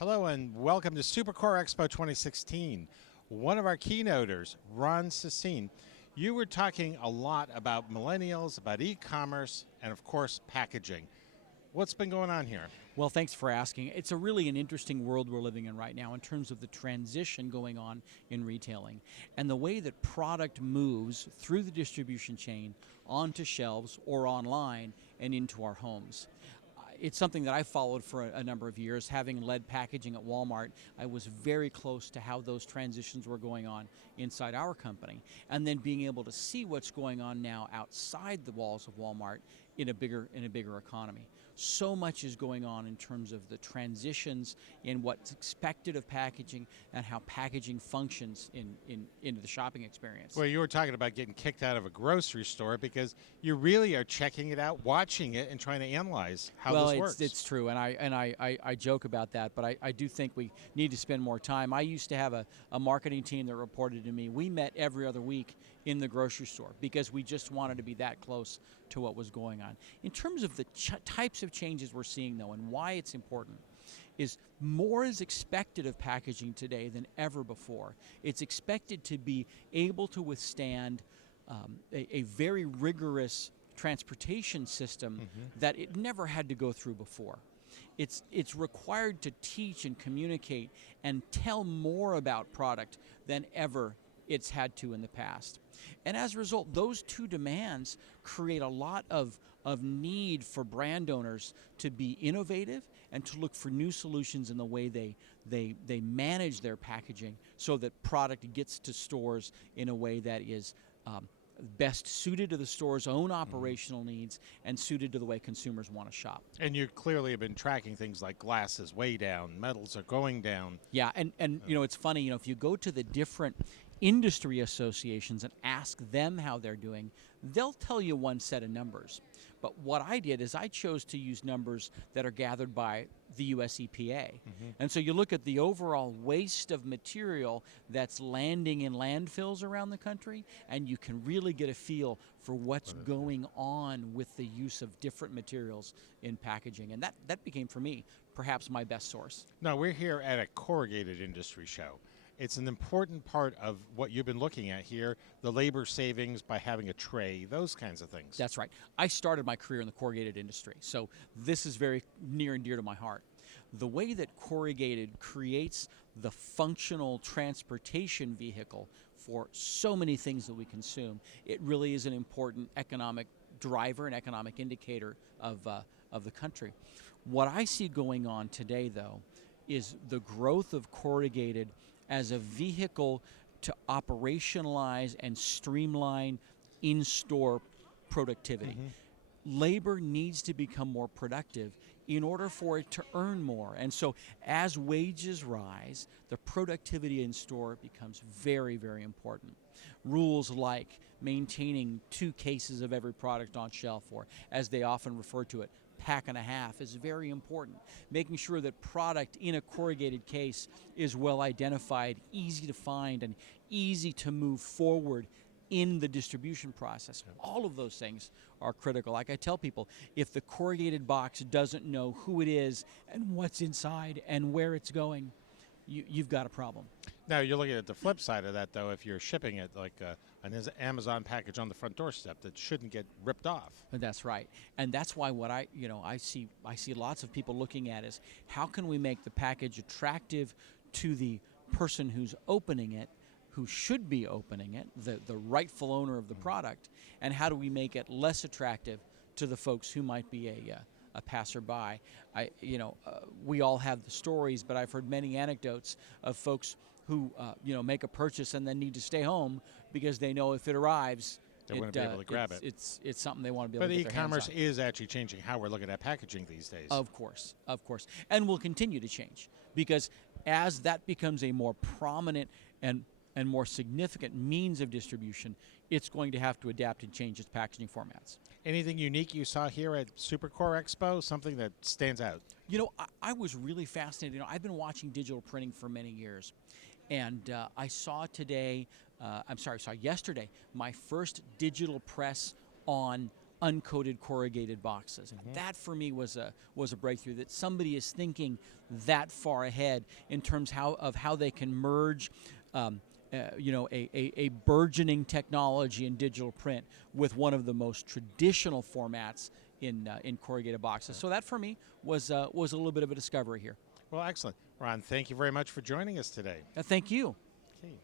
Hello and welcome to Supercore Expo 2016. One of our keynoters, Ron Sasine, you were talking a lot about millennials, about e-commerce, and of course packaging. What's been going on here? Well, thanks for asking. It's really an interesting world we're living in right now in terms of the transition going on in retailing and the way that product moves through the distribution chain onto shelves or online and into our homes. It's something that I followed for a number of years. Having led packaging at Walmart, I was very close to how those transitions were going on inside our company. And then being able to see what's going on now outside the walls of Walmart in a bigger economy. So much is going on in terms of the transitions in what's expected of packaging and how packaging functions into the shopping experience. Well, you were talking about getting kicked out of a grocery store because you really are checking it out, watching it, and trying to analyze how this works. It's true, and I joke about that, but I do think we need to spend more time. I used to have a marketing team that reported to me. We met every other week in the grocery store because we just wanted to be that close to what was going on. In terms of the types of changes we're seeing, though, and why it's important, is more is expected of packaging today than ever before. It's expected to be able to withstand a very rigorous transportation system that it never had to go through before. It's required to teach and communicate and tell more about product than ever it's had to in the past. And as a result, those two demands create a lot of need for brand owners to be innovative and to look for new solutions in the way they manage their packaging so that product gets to stores in a way that is best suited to the store's own operational needs and suited to the way consumers want to shop. And you clearly have been tracking things like glass is way down, metals are going down. Yeah, and you know, it's funny, you know, if you go to the different industry associations and ask them how they're doing, they'll tell you one set of numbers. But what I did is I chose to use numbers that are gathered by the US EPA. And so you look at the overall waste of material that's landing in landfills around the country, and you can really get a feel for what's going on with the use of different materials in packaging. And that became, for me, perhaps my best source. Now, we're here at a corrugated industry show. It's an important part of what you've been looking at here, the labor savings by having a tray, those kinds of things. That's right. I started my career in the corrugated industry, so this is very near and dear to my heart. The way that corrugated creates the functional transportation vehicle for so many things that we consume, it really is an important economic driver and economic indicator of the country. What I see going on today, though, is the growth of corrugated as a vehicle to operationalize and streamline in-store productivity. Labor needs to become more productive in order for it to earn more. And so as wages rise, the productivity in store becomes very, very important. Rules like maintaining 2 cases of every product on shelf, or as they often refer to it, pack and a half, is very important. Making sure that product in a corrugated case is well identified, easy to find, and easy to move forward in the distribution process. All of those things are critical. Like I tell people, if the corrugated box doesn't know who it is and what's inside and where it's going, you've got a problem. Now, you're looking at the flip side of that, though. If you're shipping it like an Amazon package on the front doorstep, that shouldn't get ripped off. That's right, and that's why what I see lots of people looking at is how can we make the package attractive to the person who's opening it, who should be opening it, the rightful owner of the product, and how do we make it less attractive to the folks who might be a passerby. We all have the stories, but I've heard many anecdotes of folks who make a purchase and then need to stay home because they know if it arrives, They're going to be able to grab it. It's something they want to be able But to get their hands on. e-commerce is actually changing how we're looking at packaging these days. Of course, and will continue to change because as that becomes a more prominent and more significant means of distribution, it's going to have to adapt and change its packaging formats. Anything unique you saw here at Supercore Expo? Something that stands out? You know, I was really fascinated. I've been watching digital printing for many years, and I saw yesterday, my first digital press on uncoated corrugated boxes. And that for me was a breakthrough, that somebody is thinking that far ahead in terms of how they can merge a burgeoning technology in digital print with one of the most traditional formats in corrugated boxes. So that for me was a little bit of a discovery here. Well, excellent. Ron, thank you very much for joining us today. Thank you. Okay.